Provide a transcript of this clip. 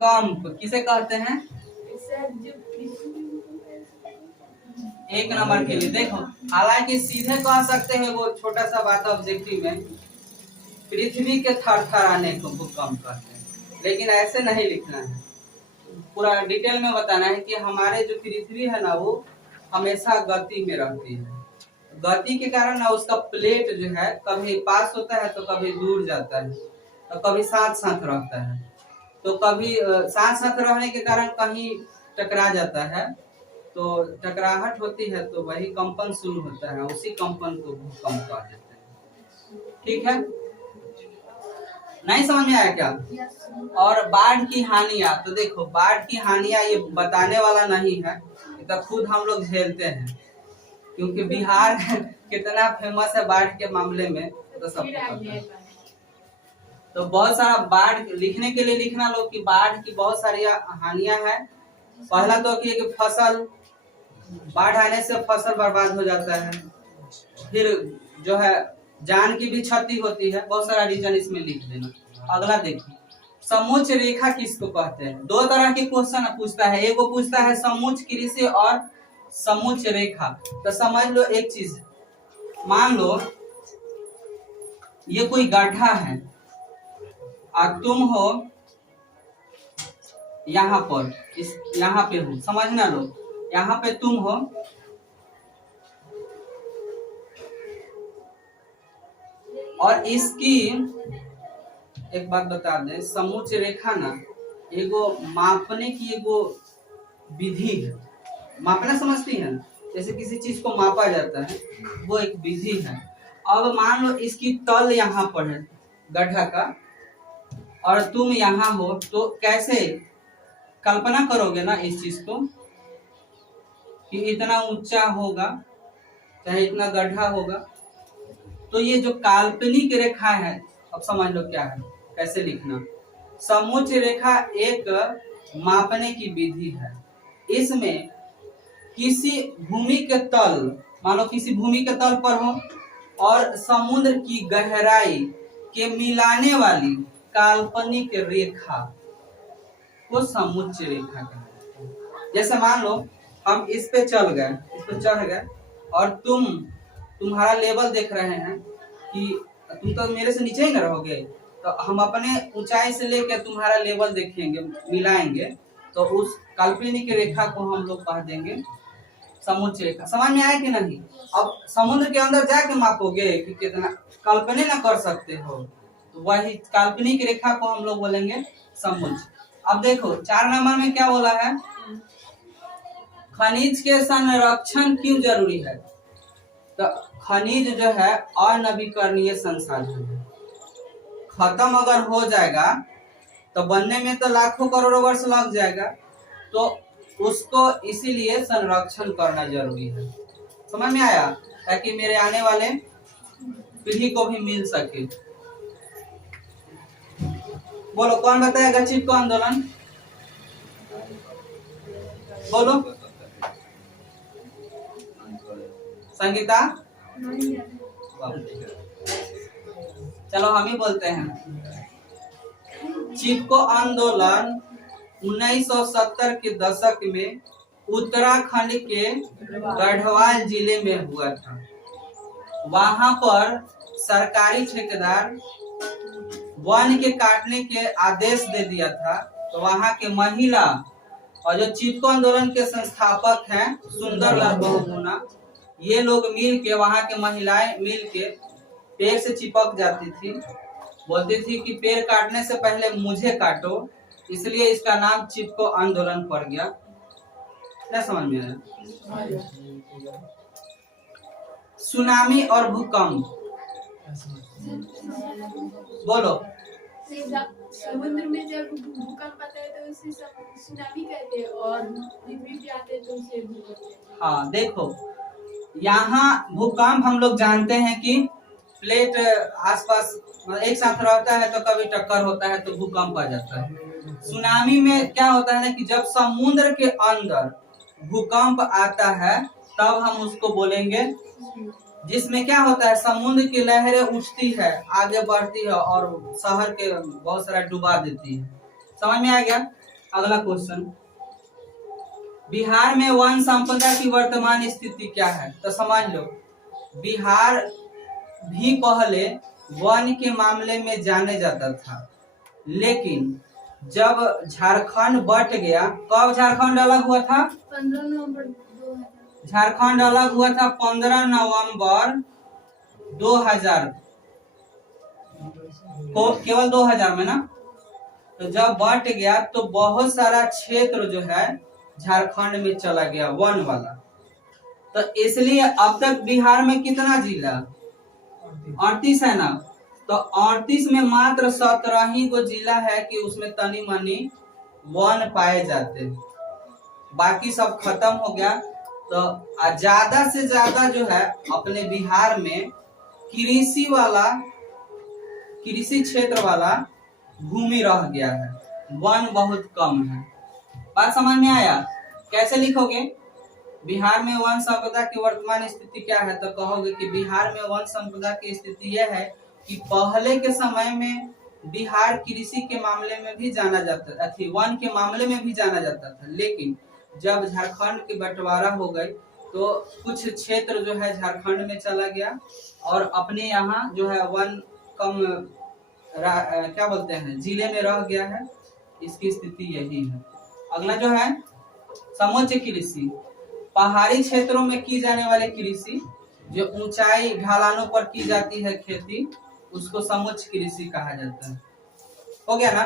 भूकंप किसे कहते हैं? एक नंबर के लिए देखो, हालांकि सीधे कह सकते हैं वो छोटा सा बात ऑब्जेक्टिव में, पृथ्वी के थरथराने को भूकंप कहते हैं, लेकिन ऐसे नहीं लिखना है, पूरा डिटेल में बताना है कि हमारे जो पृथ्वी है ना वो हमेशा गति में रहती है। गति के कारण ना उसका प्लेट जो है कभी पास होता है तो कभी दूर जाता है, तो कभी साथ साथ रहता है, तो कभी साथ साथ रहने के कारण कहीं टकरा जाता है, तो टकराहट होती है तो वही कंपन शुरू होता है, उसी कंपन को भूकंप कह देते हैं। ठीक है, नहीं समझ में आया क्या? और बाढ़ की हानियां, तो देखो बाढ़ की हानियां ये बताने वाला नहीं है, तो खुद हम लोग झेलते हैं, क्योंकि बिहार कितना फेमस है बाढ़ के मामले में तो सबको पता है। तो बहुत सारा बाढ़ लिखने के लिए लिखना लोग कि बाढ़ की बहुत सारी हानियां हैं। पहला तो कि फसल, बाढ़ आने से फसल बर्बाद हो जाता है, फिर जो है जान की भी क्षति होती है, बहुत सारा रीजन इसमें लिख देना। अगला देखिए, समोच्च रेखा किसको कहते हैं? दो तरह के क्वेश्चन पूछता है, एक वो पूछता है समोच्च कृषि और समोच्च रेखा। तो समझ लो एक चीज, मान लो ये कोई गड्ढा है और तुम हो यहाँ पर, इस यहाँ पे हो, समझना लो, यहाँ पे तुम हो और इसकी एक बात बता दे, समोच्च रेखा ना एगो मापने की एगो विधि है, मापना समझती है, जैसे किसी चीज को मापा जाता है वो एक विधि है। अब मान लो इसकी तल यहाँ पर है गड्ढा का और तुम यहाँ हो, तो कैसे कल्पना करोगे ना इस चीज को कि इतना ऊंचा होगा चाहे इतना गड्ढा होगा, तो ये जो काल्पनिक रेखा है, अब समझ लो क्या है, कैसे लिखना। समोच्च रेखा एक मापने की विधि है, इसमें किसी भूमि के तल, मान लो किसी भूमि के तल पर हो और समुद्र की गहराई के मिलाने वाली काल्पनिक रेखा को समोच्च रेखा कहते हैं। जैसे मान लो हम इस पे चल गए, इस पे चढ़ गए और तुम्हारा लेवल देख रहे हैं कि तुम तो मेरे से नीचे ही ना रहोगे, तो हम अपने ऊंचाई से लेकर तुम्हारा लेवल देखेंगे, मिलाएंगे, तो उस काल्पनिक रेखा को हम लोग कह देंगे समोच्च रेखा। समझ में आया कि नहीं? अब समुद्र के अंदर जाके मापोगे कि कितना, कल्पना ना कर सकते हो, तो वही काल्पनिक रेखा को हम लोग बोलेंगे समोच्च। अब देखो 4 नंबर में क्या बोला है, खनिज के संरक्षण क्यों जरूरी है? तो खनिज जो है अनवीकरणीय संसाधन है, खत्म अगर हो जाएगा तो बनने में तो लाखों करोड़ों वर्ष लग जाएगा, तो उसको इसीलिए संरक्षण करना जरूरी है। समझ में आया? ताकि मेरे आने वाले पीढ़ी को भी मिल सके। बोलो कौन बताएगा चिपको आंदोलन? बोलो संगीता, चलो हम ही बोलते हैं। चिपको आंदोलन 1970 के दशक में उत्तराखंड के गढ़वाल जिले में हुआ था। वहां पर सरकारी ठेकेदार वन के काटने के आदेश दे दिया था, तो वहां के महिला और जो चिपको आंदोलन के संस्थापक हैं सुंदरलाल बहुगुणा, ये लोग मिल के, वहां के महिलाएं मिल के पेड़ से चिपक जाती थी, बोलती थी कि पेड़ काटने से पहले मुझे काटो, इसलिए इसका नाम चिपको आंदोलन पड़ गया। क्या समझ में आया? सुनामी और भूकंप, बोलो। समुद्र में जब भूकंप आता है तो उसे सुनामी कहते हैं और पृथ्वी पे आते हैं तो उसे भूकंप। हाँ देखो, यहाँ भूकंप हम लोग जानते हैं कि प्लेट आसपास एक साथ रहता है तो कभी टक्कर होता है तो भूकंप आ जाता है। सुनामी में क्या होता है ना कि जब समुद्र के अंदर भूकंप आता है तब हम उसको बोलेंगे, जिसमें क्या होता है समुद्र की लहरें उठती है, आगे बढ़ती है और शहर के बहुत सारा डुबा देती है। समझ में आ गया? अगला क्वेश्चन, बिहार में वन संपदा की वर्तमान स्थिति क्या है? तो समझ लो, बिहार भी पहले वन के मामले में जाने जाता था, लेकिन जब झारखंड बट गया, कब झारखंड अलग हुआ था? 15 नवंबर 2000। झारखंड अलग हुआ था 15 नवंबर 2000 को, केवल 2000 में ना। तो जब बट गया तो बहुत सारा क्षेत्र जो है झारखंड में चला गया वन वाला। तो इसलिए अब तक बिहार में कितना जिला? 38 है ना। तो 38 में मात्र 17 ही को जिला है कि उसमें तनी मनी वन पाए जाते, बाकी सब खत्म हो गया। तो ज्यादा से ज्यादा जो है अपने बिहार में कृषि क्षेत्र वाला भूमि रह गया है, वन बहुत कम है। बात समझ में आया? कैसे लिखोगे? बिहार में वन संपदा की वर्तमान स्थिति क्या है? तो कहोगे कि बिहार में वन संपदा की स्थिति यह है कि पहले के समय में बिहार कृषि के मामले में भी जाना जाता था, वन के मामले में भी जाना जाता था, लेकिन जब झारखंड की बंटवारा हो गई तो कुछ क्षेत्र जो है झारखंड में चला गया और अपने यहाँ जो है वन कम क्या बोलते हैं जिले में रह गया है। इसकी स्थिति यही है। अगला जो है समोच्च कृषि, पहाड़ी क्षेत्रों में की जाने वाली कृषि, जो ऊंचाई ढलानों पर की जाती है खेती, उसको समोच्च कृषि कहा जाता है। हो गया ना?